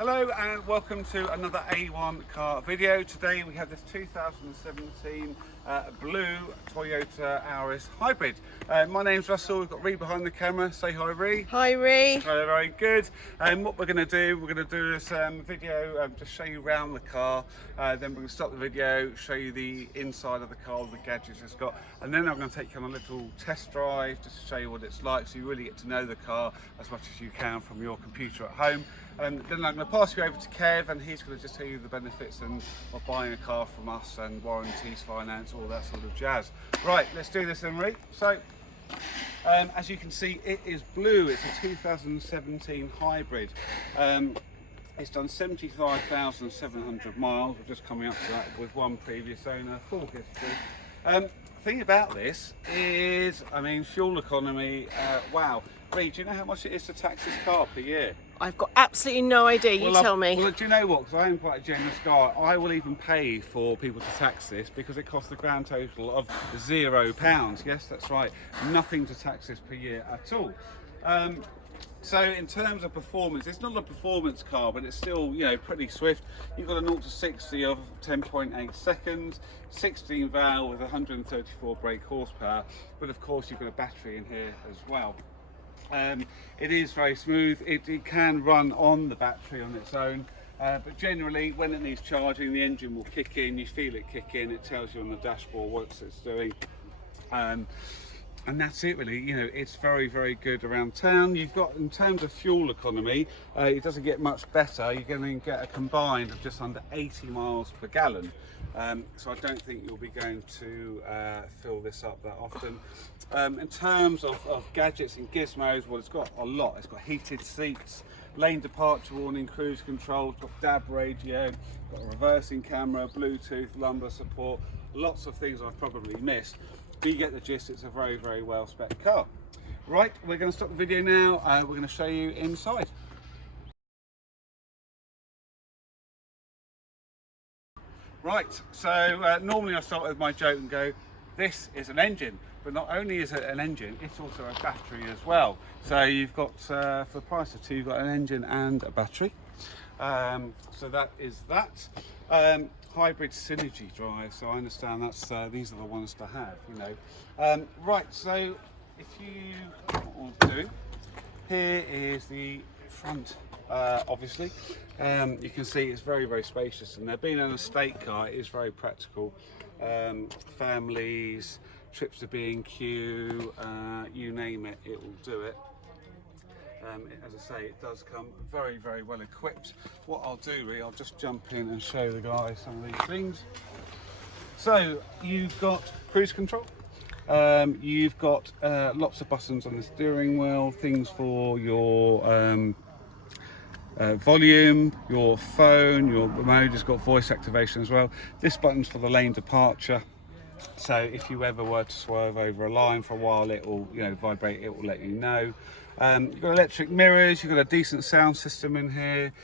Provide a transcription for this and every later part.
Hello and welcome to another A1 car video. Today we have this 2017 blue Toyota Auris hybrid. My name's Russell, we've got Ree behind the camera. Say hi Ree. Hi Ree. Very good. And what we're going to do, we're going to do this video, just show you around the car. Then we're going to stop the video, show you the inside of the car, the gadgets it's got. And then I'm going to take you on a little test drive just to show you what it's like, so you really get to know the car as much as you can from your computer at home. And then I'm going to pass you over to Kev, and he's going to just tell you the benefits of buying a car from us, and warranties, finance, all that sort of jazz. Right, let's do this then, Ree. So, as you can see, it is blue. It's a 2017 hybrid. It's done 75,700 miles. We're just coming up to that with one previous owner, full history. Thing about this is, I mean, fuel economy, wow. Ree, do you know how much it is to tax this car per year? I've got absolutely no idea. You tell me. Well, do you know what? Because I am quite a generous guy. I will even pay for people to tax this because it costs a grand total of £0. Yes, that's right. Nothing to tax this per year at all. So in terms of performance, it's not a performance car, but it's still, you know, pretty swift. You've got a 0 to 60 of 10.8 seconds, 16 valve with 134 brake horsepower, but of course you've got a battery in here as well. It is very smooth. It can run on the battery on its own, but generally when it needs charging, the engine will kick in. You feel it kick in. It tells you on the dashboard what it's doing, and that's it really. You know, it's very, very good around town. You've got, in terms of fuel economy, it doesn't get much better. You're going to get a combined of just under 80 miles per gallon. So I don't think you'll be going to fill this up that often. In terms of gadgets and gizmos, well, it's got a lot. It's got heated seats, lane departure warning, cruise control, it's got DAB radio, got a reversing camera, Bluetooth, lumbar support, lots of things I've probably missed. But you get the gist. It's a very, very well spec car. Right, we're going to stop the video now. We're going to show you inside. Right, so normally I start with my joke and go, this is an engine, but not only is it an engine, it's also a battery as well. So you've got, for the price of two, you've got an engine and a battery. So that is that. Hybrid synergy drive, so I understand that's these are the ones to have, you know. Right, so if you want to do, here is the front. Obviously, you can see it's very, very spacious, and there being an estate car, it is very practical. Families, trips to B&Q, you name it, it will do it. As I say, it does come very, very well equipped. What I'll do, really, I'll just jump in and show the guys some of these things. So you've got cruise control. You've got lots of buttons on the steering wheel, things for your volume, your phone, your mode has got voice activation as well. This button's for the lane departure. So if you ever were to swerve over a line for a while, it will, you know, vibrate. It will let you know. You've got electric mirrors. You've got a decent sound system in here.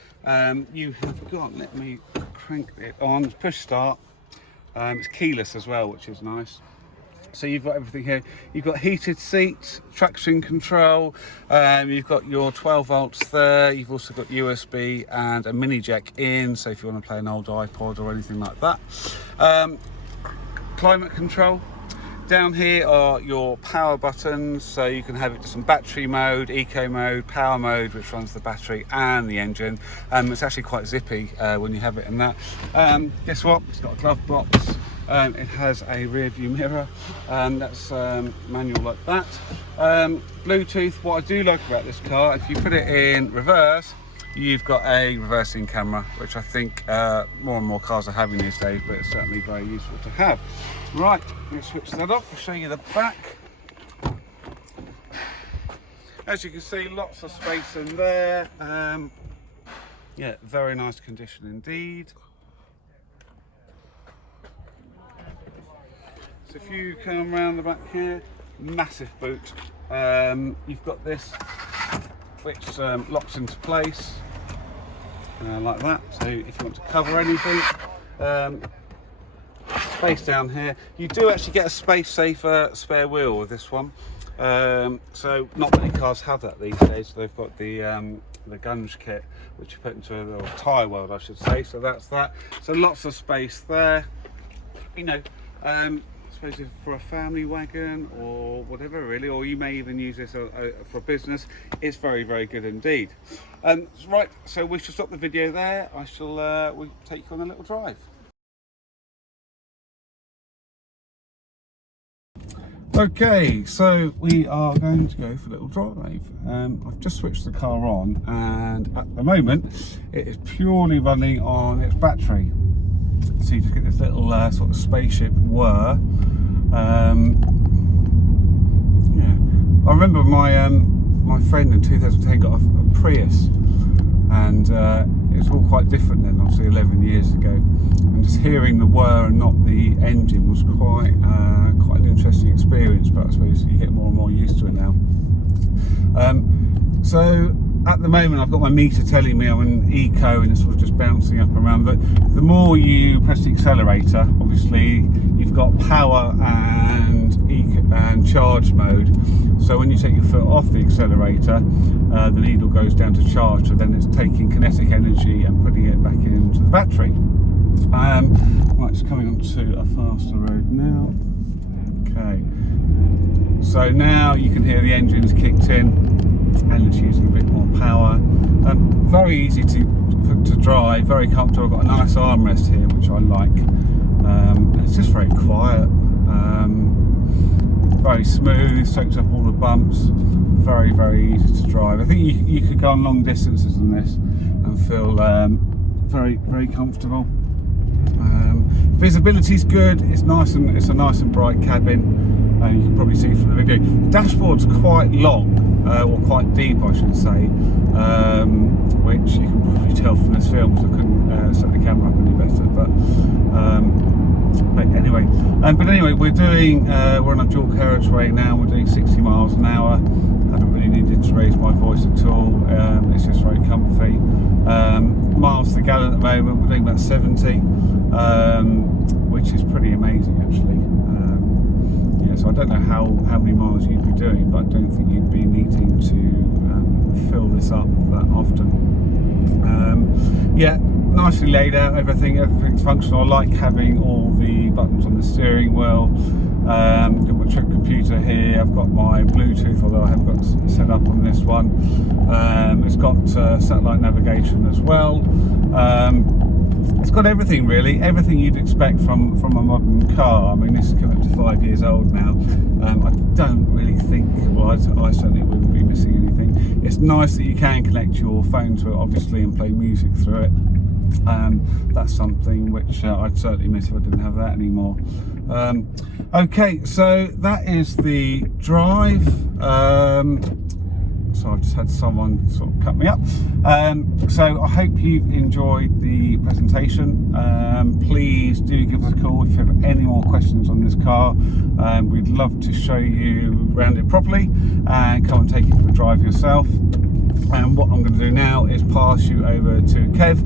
You have got, let me crank it on, push start. It's keyless as well, which is nice. So you've got everything here. You've got heated seats, traction control. You've got your 12 volts there. You've also got USB and a mini jack in. So if you want to play an old iPod or anything like that. Climate control. Down here are your power buttons, so you can have it just in battery mode, eco mode, power mode, which runs the battery and the engine. It's actually quite zippy when you have it in that. Guess what? It's got a glove box. It has a rear view mirror, that's manual like that. Bluetooth. What I do like about this car, if you put it in reverse, you've got a reversing camera, which I think more and more cars are having these days, but it's certainly very useful to have. Right, let's switch that off. I'll show you the back. As you can see, lots of space in there. Yeah, very nice condition indeed. So if you come around the back here, massive boot. You've got this, which locks into place like that. So if you want to cover anything, space down here. You do actually get a space saver spare wheel with this one. So not many cars have that these days. They've got the gunge kit, which you put into a tyre world, I should say. So that's that. So lots of space there. You know, I suppose if for a family wagon or whatever, really, or you may even use this for business, it's very, very good indeed. Right, so we shall stop the video there. I shall we'll take you on a little drive. Okay, so we are going to go for a little drive. I've just switched the car on, and at the moment it is purely running on its battery. So you just get this little sort of spaceship whir. Yeah, I remember my friend in 2010 got a Prius, and it was all quite different then, obviously 11 years ago. And just hearing the whir and not the engine was quite an interesting experience. But I suppose you get more and more used to it now. So at the moment I've got my meter telling me I'm in eco and it's sort of just bouncing up around, but the more you press the accelerator, obviously you've got power and charge mode. So when you take your foot off the accelerator, the needle goes down to charge, so then it's taking kinetic energy and putting it back into the battery. Right, it's coming onto a faster road now. Okay, so now you can hear the engine's kicked in and it's using a bit more power. Very easy to drive, very comfortable. I've got a nice armrest here, which I like. And it's just very quiet, very smooth, soaks up all the bumps. Very, very easy to drive. I think you could go on long distances in this and feel very, very comfortable. Visibility's good. It's a nice and bright cabin. You can probably see from the video. The dashboard's quite long, or quite deep, I should say, which you can probably tell from this film because I couldn't set the camera up any better. But anyway, we're on a dual carriageway now. We're doing 60 miles an hour. Haven't really needed to raise my voice at all. It's just very comfy. Miles to the gallon at the moment, we're doing about 70, which is pretty amazing actually. So I don't know how many miles you'd be doing, but I don't think you'd be needing to fill this up that often. Yeah, nicely laid out, everything's functional. I like having all the buttons on the steering wheel. Got my trip computer here, I've got my Bluetooth, although I haven't got it set up on this one. It's got satellite navigation as well. It's got everything really, everything you'd expect from a modern car. I mean, this is coming up to 5 years old now. I don't really think, well, I certainly wouldn't be missing anything. It's nice that you can connect your phone to it, obviously, and play music through it. That's something which I'd certainly miss if I didn't have that anymore. Okay, so that is the drive. So I've just had someone sort of cut me up. So I hope you've enjoyed the presentation. Please do give us a call if you have any more questions on this car. We'd love to show you around it properly and come and take it for a drive yourself. And what I'm going to do now is pass you over to Kev,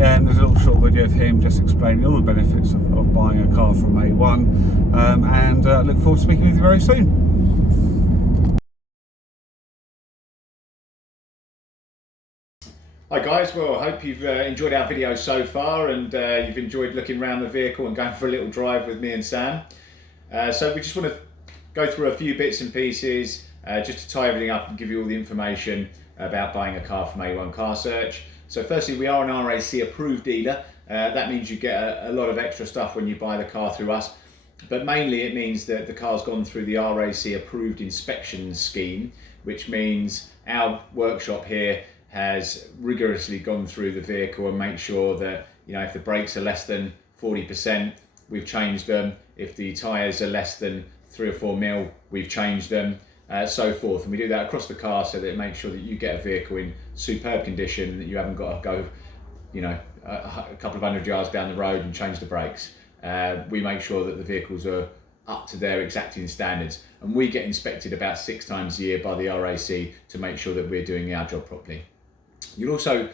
and there's a little short video of him just explaining all the benefits of buying a car from A1, and look forward to speaking with you very soon. Hi guys, well I hope you've enjoyed our video so far, and you've enjoyed looking around the vehicle and going for a little drive with me and Sam. So we just want to go through a few bits and pieces just to tie everything up and give you all the information about buying a car from A1 Car Search. So firstly, we are an RAC approved dealer. That means you get a lot of extra stuff when you buy the car through us, but mainly it means that the car's gone through the RAC approved inspection scheme, which means our workshop here has rigorously gone through the vehicle and make sure that, you know, if the brakes are less than 40%, we've changed them. If the tyres are less than 3 or 4 mil, we've changed them, so forth. And we do that across the car so that it makes sure that you get a vehicle in superb condition, that you haven't got to go, you know, a couple of 100 yards down the road and change the brakes. We make sure that the vehicles are up to their exacting standards, and we get inspected about 6 times a year by the RAC to make sure that we're doing our job properly. You'll also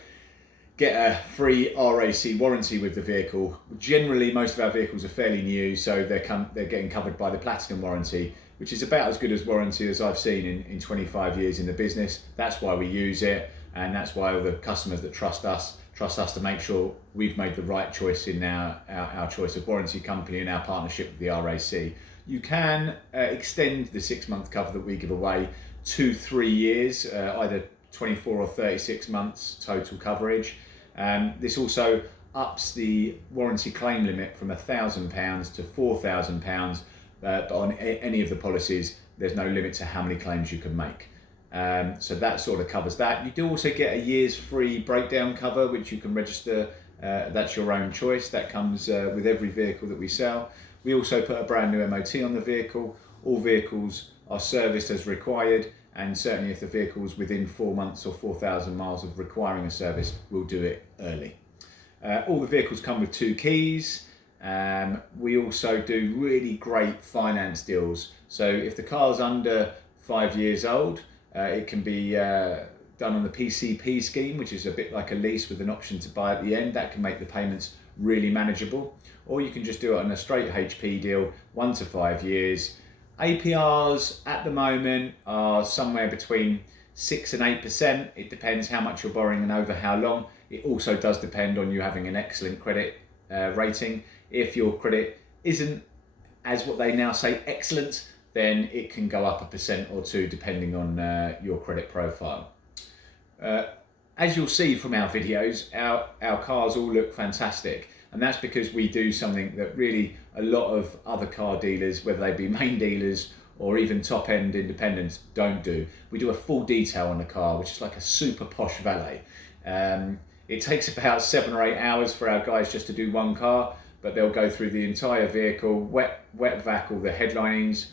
get a free RAC warranty with the vehicle. Generally, most of our vehicles are fairly new, so they're getting covered by the Platinum warranty, which is about as good as warranty as I've seen in 25 years in the business. That's why we use it, and that's why all the customers that trust us to make sure we've made the right choice in our choice of warranty company and our partnership with the RAC. You can extend the 6-month cover that we give away to 3 years, either 24 or 36 months total coverage. This also ups the warranty claim limit from £1,000 to £4,000, but on any of the policies there's no limit to how many claims you can make. So that sort of covers that. You do also get a year's free breakdown cover, which you can register. That's your own choice. That comes with every vehicle that we sell. We also put a brand new MOT on the vehicle. All vehicles are serviced as required, and certainly if the vehicle's within 4 months or 4,000 miles of requiring a service, we'll do it early. All the vehicles come with 2 keys. We also do really great finance deals. So if the car's under 5 years old, it can be done on the PCP scheme, which is a bit like a lease with an option to buy at the end. That can make the payments really manageable. Or you can just do it on a straight HP deal, 1 to 5 years. APRs at the moment are somewhere between 6 and 8%. It depends how much you're borrowing and over how long. It also does depend on you having an excellent credit rating. If your credit isn't, as what they now say, excellent, then it can go up 1% or 2% depending on your credit profile. As you'll see from our videos, our cars all look fantastic, and that's because we do something that really a lot of other car dealers, whether they be main dealers or even top-end independents, don't do. We do a full detail on the car, which is like a super posh valet. It takes about 7 or 8 hours for our guys just to do one car, but they'll go through the entire vehicle, wet vac all the headlinings,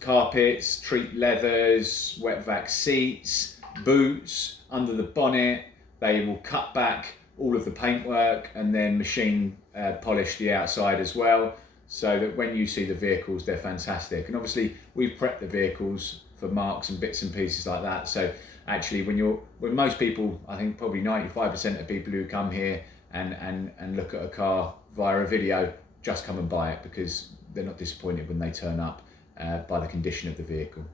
carpets, treat leathers, wet vac seats, boots, under the bonnet. They will cut back all of the paintwork and then machine polish the outside as well, so that when you see the vehicles, they're fantastic. And obviously we've prepped the vehicles for marks and bits and pieces like that. So actually when most people, I think probably 95% of people who come here and look at a car via a video, just come and buy it because they're not disappointed when they turn up by the condition of the vehicle.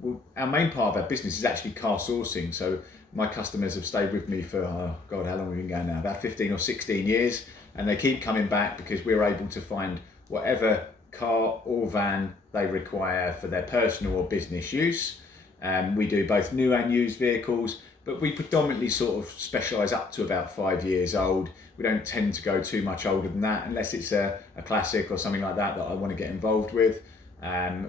Well, our main part of our business is actually car sourcing. So my customers have stayed with me for, oh God, how long have we been going now? About 15 or 16 years. And they keep coming back because we're able to find whatever car or van they require for their personal or business use. We do both new and used vehicles, but we predominantly sort of specialise up to about 5 years old. We don't tend to go too much older than that, unless it's a classic or something like that I want to get involved with.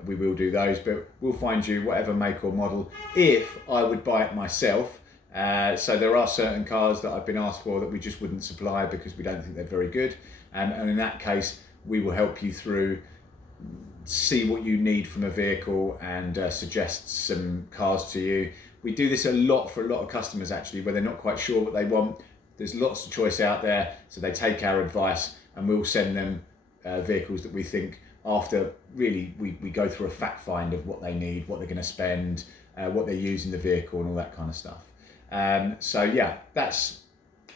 We will do those, but we'll find you whatever make or model if I would buy it myself. So there are certain cars that I've been asked for that we just wouldn't supply because we don't think they're very good. And in that case, we will help you through, see what you need from a vehicle and suggest some cars to you. We do this a lot for a lot of customers actually, where they're not quite sure what they want. There's lots of choice out there, so they take our advice and we'll send them vehicles that we think, after really we go through a fact find of what they need, what they're going to spend, what they're using the vehicle and all that kind of stuff. So yeah, that's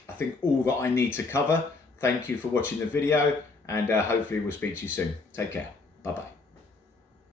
I think all that I need to cover. Thank you for watching the video, and hopefully we'll speak to you soon. Take care. Bye bye.